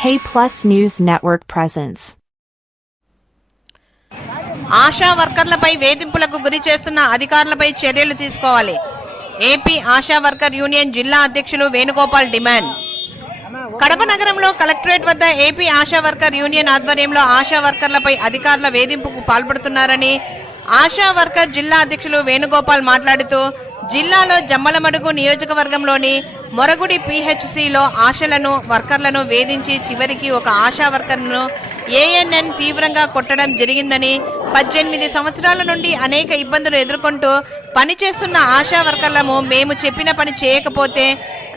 K Plus News Network presents. ASHA వర్కర్లపై వేధింపులకు గురి చేస్తున్న అధికారులపై చర్యలు తీసుకోవాలి ఏపీ ఆశా వర్కర్ యూనియన్ జిల్లా అధ్యక్షులు వేణుగోపాల్ డిమాండ్ కడప నగరంలో కలెక్టరేట్ వద్ద ఏపీ ఆశా వర్కర్ యూనియన్ ఆధ్వర్యంలో ఆశా వర్కర్లపై అధికారుల వేధింపుకు పాల్పడుతున్నారని ఆశా వర్కర్ జిల్లా అధ్యక్షులు వేణుగోపాల్ మాట్లాడుతూ జిల్లాలో జమ్మలమడుగు నియోజకవర్గంలోని మొరగుడి పిహెచ్సిలో ఆశలను వర్కర్లను వేధించి చివరికి ఒక ఆశా వర్కర్ను ఏఎన్ఎన్ తీవ్రంగా కొట్టడం జరిగిందని పద్దెనిమిది సంవత్సరాల నుండి అనేక ఇబ్బందులు ఎదుర్కొంటూ పనిచేస్తున్న ఆశా వర్కర్లము మేము చెప్పిన పని చేయకపోతే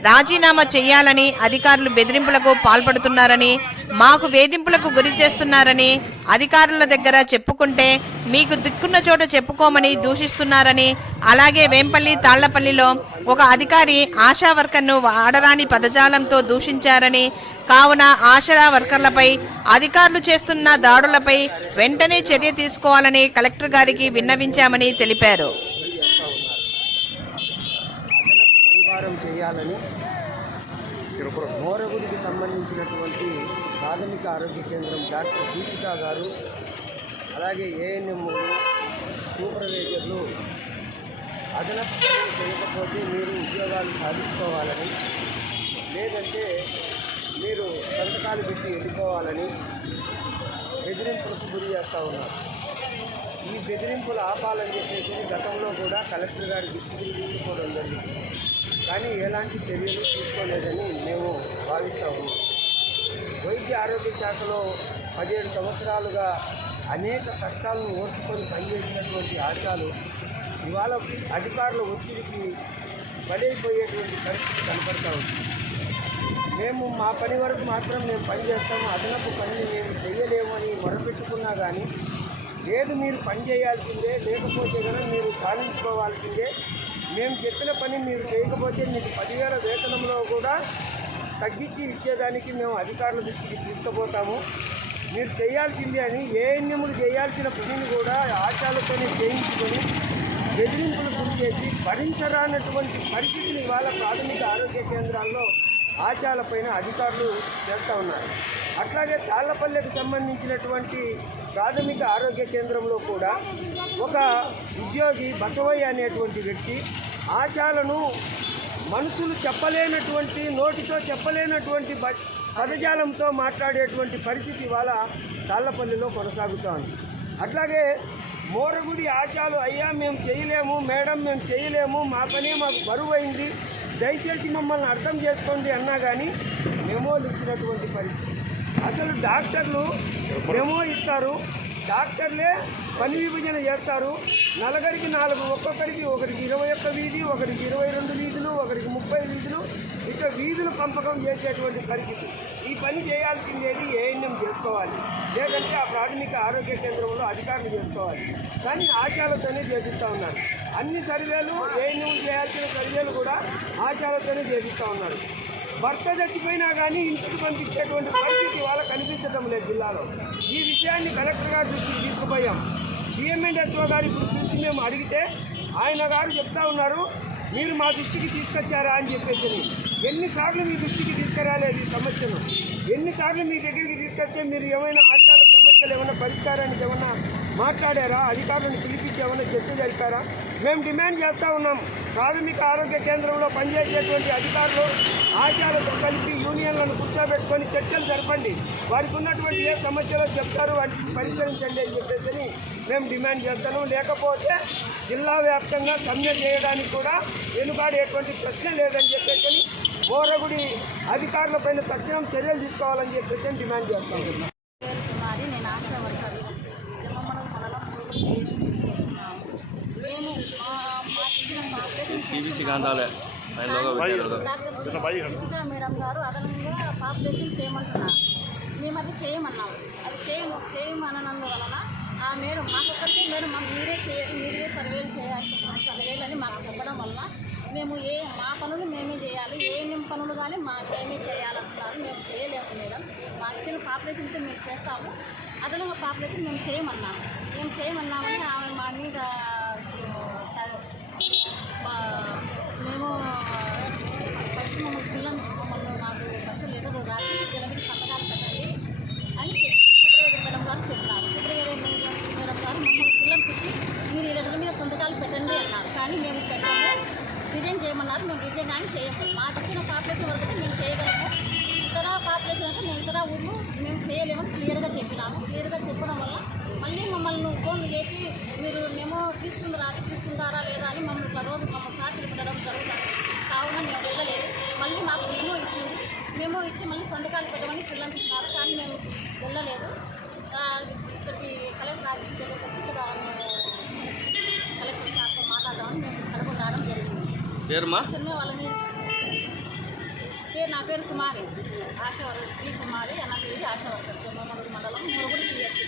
రాజీనామా చేయాలని అధికారులు బెదిరింపులకు పాల్పడుతున్నారని మాకు వేధింపులకు గురి చేస్తున్నారని అధికారుల దగ్గర చెప్పుకుంటే మీకు దిక్కున్న చోట చెప్పుకోమని దూషిస్తున్నారని అలాగే వేంపల్లి తాళ్ళపల్లిలో ఒక అధికారి ఆశా వర్కర్ను వాడరాని పదజాలంతో దూషించారని కావున ఆశా వర్కర్లపై అధికారులు చేస్తున్న దాడులపై వెంటనే చర్య తీసుకోవాలని కలెక్టర్ గారికి విన్నవించామని తెలిపారు అదనపు పరిహారం చేయాలని మోరగుడికి సంబంధించినటువంటి ప్రాథమిక ఆరోగ్య కేంద్రం డాక్టర్ దీపికా గారు అలాగే ఏఎన్ఎం సూపర్వైజర్లు అదనపు చేయకపోతే మీరు ఉద్యోగాలు సాధించుకోవాలని లేదంటే మీరు సంతకాలు పెట్టి వెళ్ళిపోవాలని బెదిరింపులకు గురి చేస్తూ ఉన్నారు. ఈ బెదిరింపులు ఆపాలని చెప్పేసి గతంలో కూడా కలెక్టర్ గారి దృష్టికి తీసుకోవడం జరిగింది. కానీ ఎలాంటి చర్యలు తీసుకోలేదని మేము భావిస్తా ఉన్నాం. వైద్య ఆరోగ్య శాఖలో పదిహేడు సంవత్సరాలుగా అనేక కష్టాలను ఓర్చుకొని పనిచేసినటువంటి ఆశాలు ఇవాళ అధికారుల ఒత్తిడికి బలైపోయేటువంటి పరిస్థితి కనపడతా ఉంది. మేము మా పని వరకు మాత్రం మేము పని చేస్తాము అదనపు పనిని మేము చేయలేము అని మొరపెట్టుకున్నా కానీ లేదు మీరు పని చేయాల్సిందే లేకపోతే కనుక మీరు సాధించుకోవాల్సిందే. మేము చెప్పిన పని మీరు చేయకపోతే మీకు పదివేల వేతనంలో కూడా తగ్గించి ఇచ్చేదానికి మేము అధికారుల దృష్టికి తీసుకుపోతాము. మీరు చేయాల్సిందే అని ఏ ఎన్నిములు చేయాల్సిన పనిని కూడా ఆశాలతోనే చేయించుకొని బెదిరింపులు గురి చేసి భరించరానటువంటి పరిస్థితిని ఇవాళ ప్రాథమిక ఆరోగ్య కేంద్రాల్లో ఆశాలపైన అధికారులు చేస్తూ ఉన్నారు. అట్లాగే తాళ్ళపల్లెకు సంబంధించినటువంటి ప్రాథమిక ఆరోగ్య కేంద్రంలో కూడా ఒక ఉద్యోగి బసవయ్య అనేటువంటి వ్యక్తి ఆశాలను మనుషులు చెప్పలేనటువంటి నోటితో చెప్పలేనటువంటి పదజాలంతో మాట్లాడేటువంటి పరిస్థితి ఇవాళ తాళ్ళపల్లిలో కొనసాగుతోంది. అట్లాగే మోరగుడి ఆశాలు అయ్యా మేము చేయలేము మేడం మేము చేయలేము మా పని మాకు బరువు అయింది దయచేసి మమ్మల్ని అర్థం చేసుకోండి అన్నా కానీ మెమోలు ఇచ్చినటువంటి పరిస్థితి. అసలు డాక్టర్లు డెమో ఇస్తారు. డాక్టర్లే పని విభజన చేస్తారు. నలుగురికి నాలుగు ఒక్కొక్కరికి ఒకరికి ఇరవై ఒక్క వీధి ఒకరికి ఇరవై రెండు వీధులు ఒకరికి ముప్పై వీధులు. ఇట్లా వీధులు పంపకం చేసేటువంటి పరిస్థితి. ఈ పని చేయాల్సిందేది ఏఎన్ఎం చేసుకోవాలి. లేదంటే ఆ ప్రాథమిక ఆరోగ్య కేంద్రంలో అధికారులు చేసుకోవాలి. కానీ ఆచారాలతోనే చేపిస్తూ ఉన్నారు. అన్ని సర్వేలు ఏఎన్ఎం చేయాల్సిన సర్వేలు కూడా ఆచారాలతోనే చేపిస్తూ ఉన్నారు. భర్త చచ్చిపోయినా కానీ ఇంటికి పంపించేటువంటి పరిస్థితి వాళ్ళ కనిపించడం లేదు జిల్లాలో. ఈ విషయాన్ని కలెక్టర్ గారి దృష్టికి తీసుకుపోయాం. డిఎంఎన్హెచ్ఓ గారి దృష్టి మేము అడిగితే ఆయన గారు చెప్తా ఉన్నారు మీరు మా దృష్టికి తీసుకొచ్చారా? అని చెప్పేసి ఎన్నిసార్లు మీ దృష్టికి తీసుకురాలేదు ఈ సమస్యను. ఎన్నిసార్లు మీ దగ్గరికి తీసుకొస్తే మీరు ఏమైనా సమస్యలు ఏమైనా పరిష్కారానికి ఏమైనా మాట్లాడారా? అధికారులను పిలిపించి ఏమైనా చర్చ జరిపారా? మేము డిమాండ్ చేస్తూ ఉన్నాం. ప్రాథమిక ఆరోగ్య కేంద్రంలో పనిచేసేటువంటి అధికారులు ఆచారాలతో కలిపి యూనియన్లను కూర్చోబెట్టుకొని చర్చలు జరపండి. వారికి ఉన్నటువంటి ఏ సమస్యలో చెప్తారు వాటిని పరిష్కరించండి అని చెప్పేసి మేము డిమాండ్ చేస్తాను లేకపోతే జిల్లా వ్యాప్తంగా సమ్మె చేయడానికి కూడా వెనుకాడేటువంటి ప్రశ్న లేదని చెప్పేసి బోరగుడి అధికారులపైన తక్షణం చర్యలు తీసుకోవాలని చెప్పేసి డిమాండ్ చేస్తాం పేరు కుమారి నేను ఆశా వర్కర్ జమ్మమ్మడం మండలం మురుగుడు చేసి చేస్తున్నాము మేము మా- మా డాక్టర్ దీపికా మేడం గారు అదనంగా పాపులేషన్ చేయమంటున్నారు. మేము అది చేయమన్నాము అది చేయము చేయమన్నందువలన ఆ మేడం మాకొక్కరికి మేడం మాకు మీరే చేయాలి మీరే సర్వేలు చేయాలి సర్వేలు అని మాకు చెప్పడం వలన మేము ఏ మా పనులు మేమే చేయాలి. ఏమేమి పనులు కానీ మాకేమీ చేయాలంటున్నారు. మేము చేయలేము మేడం. మాకు ఇచ్చిన పాపులేషన్తో మేము చేస్తాము. అదనంగా పాపులేషన్ మేము చేయమన్నాము. మేము చేయమన్నామని ఆమె మా మీద ఆ, మా- మేము ఫస్ట్ మమ్మల్ని పిల్లలు మమ్మల్ని నాకు ఫస్ట్ లెటర్ రాసి పిల్లలకి సంతకాలు పెట్టాలి పాపులేషన్ వరకు అయితే మేము చేయగలము. ఇతర పాపులేషన్ అంటే మేము ఇతర ఊళ్ళు మేము చేయలేమని క్లియర్గా చెప్పినాము. క్లియర్గా చెప్పడం వల్ల మళ్ళీ మమ్మల్ని ఫోన్ చేసి మీరు మేము తీసుకుంటారా తీసుకుంటారా లేదా అని మమ్మల్ని ఒక రోజు మమ్మల్ని సాక్షులు పెట్టడం జరుగుతుంది. కావున మేము వెళ్ళలేదు. మళ్ళీ మాకు మేము ఇచ్చింది. మేము ఇచ్చి మళ్ళీ సంతకాలు పెట్టమని పిల్లలు కానీ మేము వెళ్ళలేదు. ఇక్కడికి కలెక్టర్ ఆఫీస్ దగ్గరికి వచ్చి ఇక్కడ మేము కలెక్టర్ సార్తో మాట్లాడదామని మేము పేరుమా? పేరు నా పేరు కుమారి. ఆశా వర్కర్ కుమారి అన్న పేరు ఆశా వర్కర్ మండలం మురుగుడు పిఎస్సి.